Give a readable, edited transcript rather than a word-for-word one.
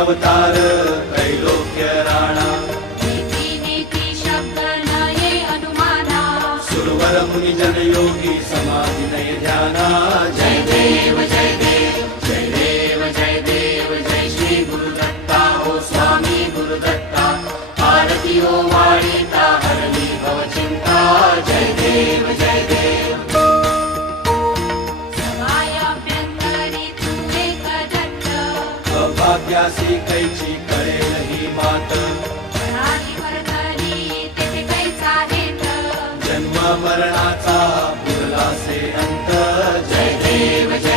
अवतार त्रैलोक्य राणा नीती नीती शब्द नये अनुमाना सुरवर मुनि जन योगी समाधि नय ध्याना जय देव जय देव जय देव जय देव जय श्री गुरुदत्ता हो स्वामी गुरुदत्ता आरती हो वाळीता हरली भव चिंता जय देव जय देव समायाभ्यंतरी तू एक दत्त अभाग्यासी कैची कळेल ही मात प्राणी वर्धनी तेथे कैचा हेत जन्म मरणाचा पुरला से अंत जय देव जय